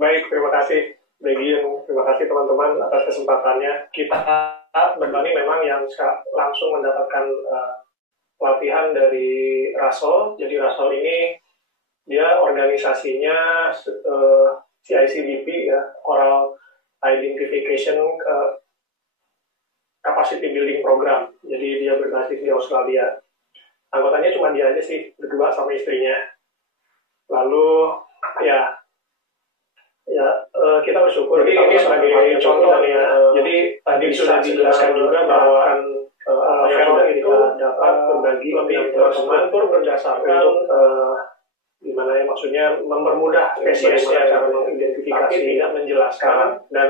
Baik, terima kasih Begin, terima kasih teman-teman atas kesempatannya. Kita berbanding memang yang langsung mendapatkan pelatihan dari Russell. Jadi Russell ini dia organisasinya CICDP ya, Coral Identification Capacity Building Program. Jadi dia berbasis di Australia. Anggotanya cuma dia aja sih, berdua sama istrinya. Lalu kita bersyukur. Jadi ini sebagai contoh ya. Jadi tadi sudah dijelaskan juga bahwa Feral itu dapat berbagi lebih teman-teman berdasarkan gimana ya, maksudnya mempermudah spesiesnya cara mengidentifikasi, tidak menjelaskan dan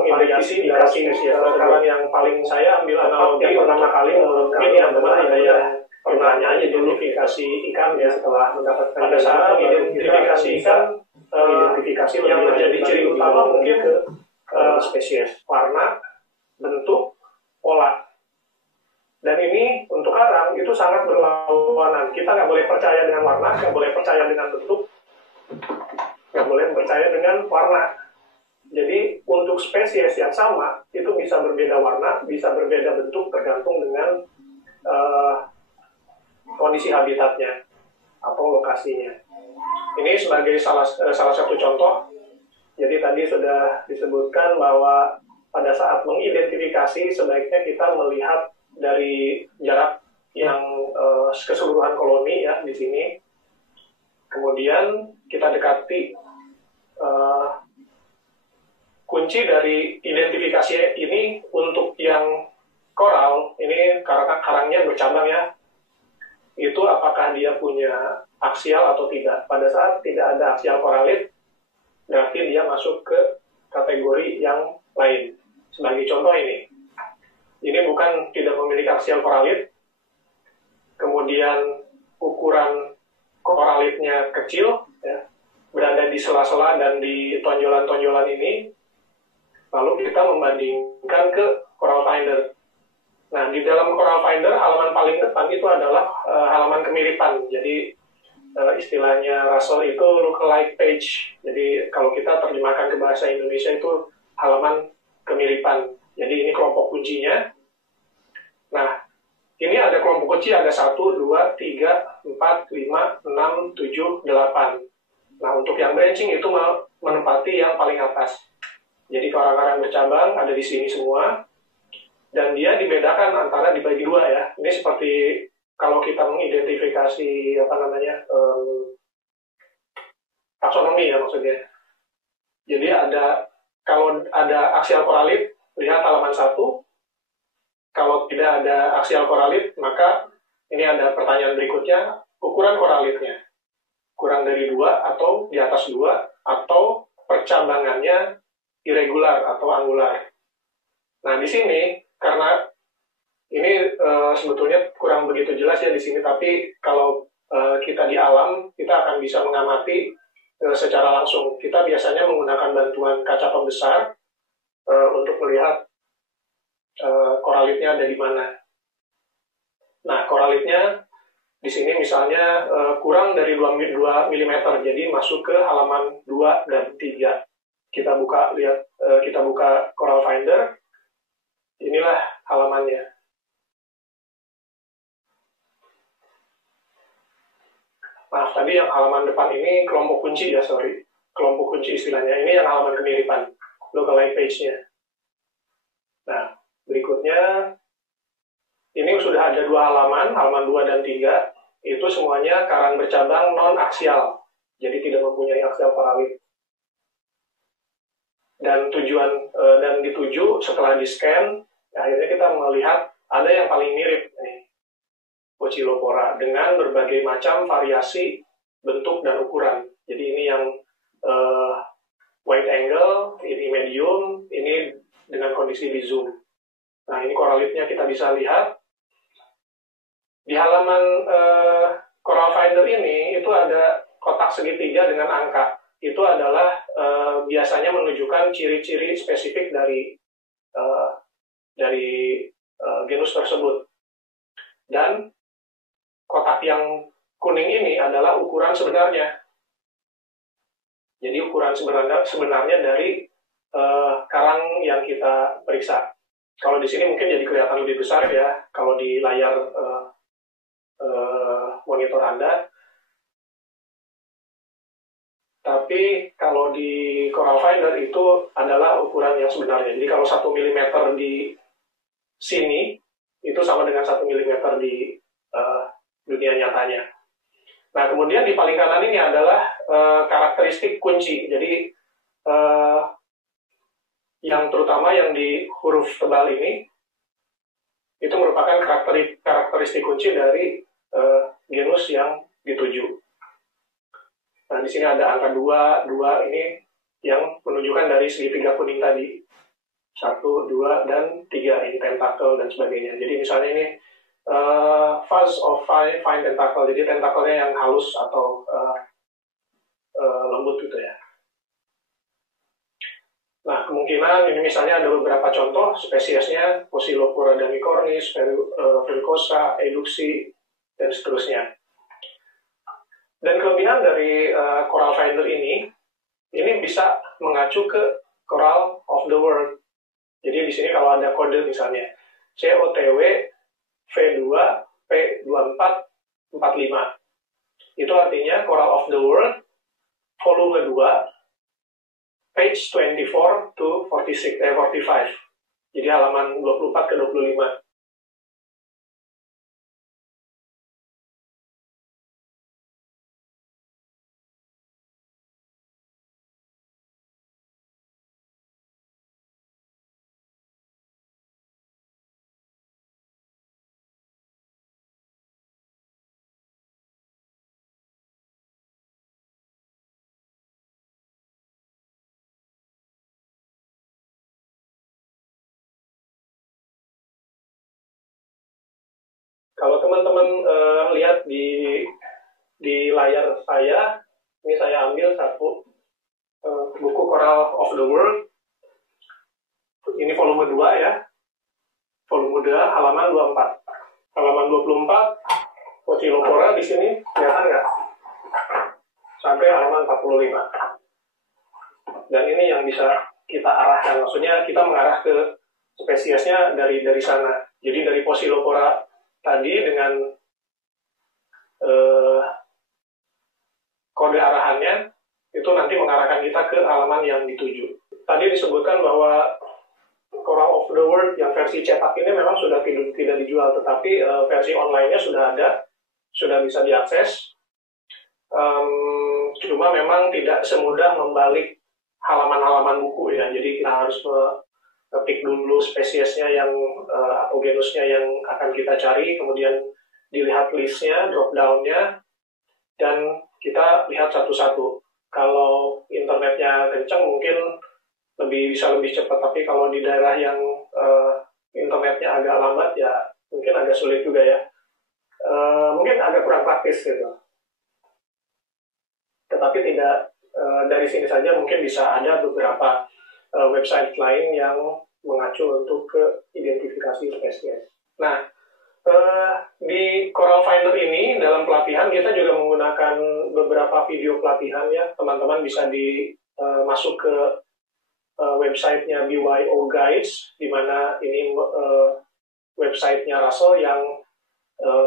mengidentifikasi spesies. Sekarang yang paling saya ambil analogi pertama kali menurut kami adalah ada yang pernahnya identifikasi ikan ya, setelah mendapatkan pada saat identifikasi ikan, identifikasi yang menjadi ciri utama mungkin ke spesies, warna, bentuk, pola. Dan ini untuk karang itu sangat berlawanan. Kita nggak boleh percaya dengan warna, nggak boleh percaya dengan bentuk, nggak boleh percaya dengan warna. Jadi untuk spesies yang sama itu bisa berbeda warna, bisa berbeda bentuk tergantung dengan kondisi habitatnya atau lokasinya. Ini sebagai salah satu contoh. Jadi tadi sudah disebutkan bahwa pada saat mengidentifikasi sebaiknya kita melihat dari jarak yang keseluruhan koloni ya di sini. Kemudian kita dekati kunci dari identifikasi ini untuk yang koral, ini karangnya bercabang ya. Itu apakah dia punya aksial atau tidak. Pada saat tidak ada aksial koralit, berarti dia masuk ke kategori yang lain. Sebagai contoh ini bukan tidak memiliki aksial koralit, kemudian ukuran koralitnya kecil, ya, berada di sela-sela dan di tonjolan-tonjolan ini, lalu kita membandingkan ke Coral Finder. Nah, di dalam Coral Finder, halaman paling depan itu adalah halaman kemiripan. Jadi, istilahnya Russell itu lookalike page. Jadi, kalau kita terjemahkan ke bahasa Indonesia itu halaman kemiripan. Jadi, ini kelompok kuncinya. Nah, ini ada kelompok kunci, ada 1, 2, 3, 4, 5, 6, 7, 8. Nah, untuk yang branching itu menempati yang paling atas. Jadi, karang-karang bercabang ada di sini semua. Dan dia dibedakan antara dibagi dua ya. Ini seperti kalau kita mengidentifikasi taksonomi ya maksudnya. Jadi kalau ada aksial koralit, lihat halaman 1. Kalau tidak ada aksial koralit, maka ini ada pertanyaan berikutnya, ukuran koralitnya. Kurang dari 2 atau di atas 2, atau percabangannya irregular atau angular. Nah, di sini karena ini sebetulnya kurang begitu jelas ya di sini, tapi kalau kita di alam, kita akan bisa mengamati secara langsung. Kita biasanya menggunakan bantuan kaca pembesar untuk melihat koralitnya ada di mana. Nah, koralitnya di sini misalnya kurang dari 2 mm, jadi masuk ke halaman 2 dan 3. Kita buka Coral Finder. Inilah halamannya. Nah, tadi yang halaman depan ini kelompok kunci ya, kelompok kunci istilahnya. Ini yang halaman kemiripan, lookalike page-nya. Nah, berikutnya, ini sudah ada 2 halaman 2 dan 3. Itu semuanya karang bercabang non-aksial, jadi tidak mempunyai aksial koralit. Dan dituju setelah di-scan, akhirnya kita melihat ada yang paling mirip nih, Poecilopora, dengan berbagai macam variasi bentuk dan ukuran. Jadi ini yang wide angle, ini medium, ini dengan kondisi di zoom. Nah, ini koralitnya kita bisa lihat. Di halaman Coral Finder ini, itu ada kotak segitiga dengan angka. Itu adalah biasanya menunjukkan ciri-ciri spesifik dari genus tersebut. Dan kotak yang kuning ini adalah ukuran sebenarnya. Jadi ukuran sebenarnya dari karang yang kita periksa. Kalau di sini mungkin jadi kelihatan lebih besar ya, kalau di layar monitor Anda. Tapi kalau di Coral Finder itu adalah ukuran yang sebenarnya. Jadi kalau 1 mm di sini, itu sama dengan 1 mm di dunia nyatanya. Nah, kemudian di paling kanan ini adalah karakteristik kunci. Jadi yang terutama yang di huruf tebal ini itu merupakan karakteristik kunci dari genus yang dituju. Nah, di sini ada angka 2 ini yang menunjukkan dari segitiga kuning tadi. 1, 2, dan 3 ini tentakel dan sebagainya. Jadi misalnya ini fuzz of fine tentacle, jadi tentakelnya yang halus atau lembut gitu ya. Nah, kemungkinan ini misalnya ada beberapa contoh spesiesnya, Poecilopora damicornis, Verrucosa, Eduxi, dan seterusnya. Dan kelebihan dari Coral Finder ini bisa mengacu ke Coral of the World. Jadi di sini kalau ada kode misalnya COTW V2 P2445, itu artinya Coral of the World volume 2 page 24 to 45. Jadi halaman 24 ke 25. Kalau teman-teman lihat di layar saya, ini saya ambil satu buku Coral of the World. Ini volume 2 ya. Volume 2 halaman 24. Halaman 24 Poecilopora di sini kelihatan nggak? Sampai halaman 45. Dan ini yang bisa kita arahkan. Maksudnya kita mengarah ke spesiesnya dari sana. Jadi dari Poecilopora tadi dengan kode arahannya itu nanti mengarahkan kita ke halaman yang dituju. Tadi disebutkan bahwa Coral of the World yang versi cetak ini memang sudah tidak dijual, tetapi versi online-nya sudah ada, sudah bisa diakses. Cuma memang tidak semudah membalik halaman-halaman buku ya. Jadi kita harus ketik dulu spesiesnya yang atau genusnya yang akan kita cari, kemudian dilihat listnya, drop down-nya, dan kita lihat satu-satu. Kalau internetnya kencang mungkin bisa lebih cepat, tapi kalau di daerah yang internetnya agak lambat ya mungkin agak sulit juga ya. Mungkin agak kurang praktis gitu. Tetapi tidak dari sini saja mungkin bisa ada beberapa website lain yang mengacu untuk ke identifikasi spesies. Nah, di Coral Finder ini dalam pelatihan kita juga menggunakan beberapa video pelatihan ya. Teman-teman bisa masuk ke websitenya BYO Guides, di mana ini websitenya Russell yang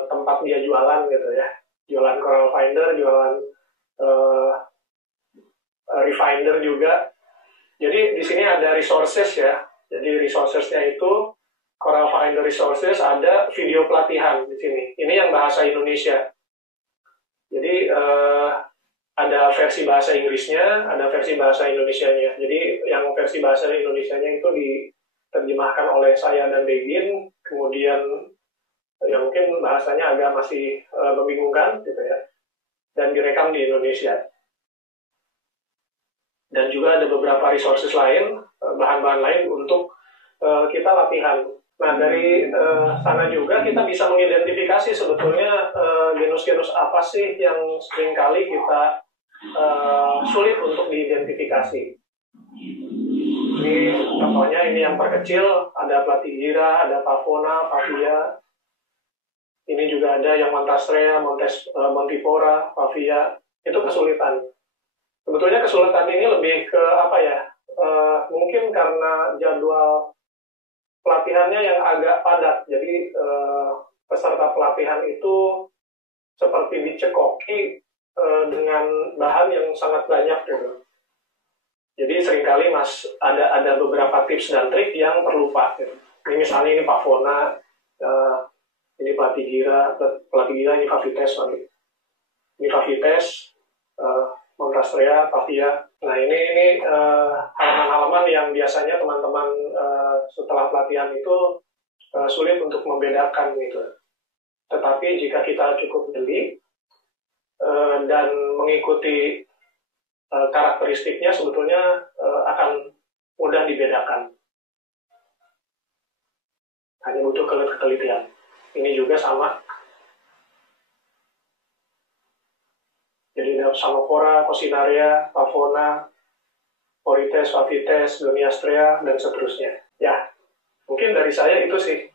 tempat dia jualan gitu ya. Jualan Coral Finder, jualan Refinder juga. Jadi di sini ada resources ya. Jadi resourcesnya itu Coral Finder Resources, ada video pelatihan di sini. Ini yang bahasa Indonesia. Jadi ada versi bahasa Inggrisnya, ada versi bahasa Indonesianya. Jadi yang versi bahasa Indonesianya itu diterjemahkan oleh saya dan Begin, kemudian ya mungkin bahasanya agak masih membingungkan gitu ya, dan direkam di Indonesia. Dan juga ada beberapa resources lain, bahan-bahan lain untuk kita latihan. Nah, dari sana juga kita bisa mengidentifikasi sebetulnya genus-genus apa sih yang seringkali kita sulit untuk diidentifikasi. Ini contohnya, ini yang terkecil, ada Platyhira, ada Pavona, Pavia. Ini juga ada yang Montastrea, Montipora, Pavia. Itu kesulitan. Sebetulnya kesulitan ini lebih ke apa ya? Mungkin karena jadwal pelatihannya yang agak padat, jadi peserta pelatihan itu seperti dicekoki dengan bahan yang sangat banyak gitu. Jadi seringkali ada beberapa tips dan trik yang terlupa gitu. Ini misalnya ini Pavona, ini pelatih gira ini Favites lagi. Ini Favites, Montastrea, Pavia. Nah ini halaman-halaman yang biasanya teman-teman setelah pelatihan itu sulit untuk membedakan gitu. Tetapi jika kita cukup jeli dan mengikuti karakteristiknya, sebetulnya akan mudah dibedakan. Hanya butuh ketelitian. Ini juga sama. Jadi ada Samopora, Coccinarea, Pavona, Porites, Favites, Goniastrea, dan seterusnya. Ya, mungkin dari saya itu sih.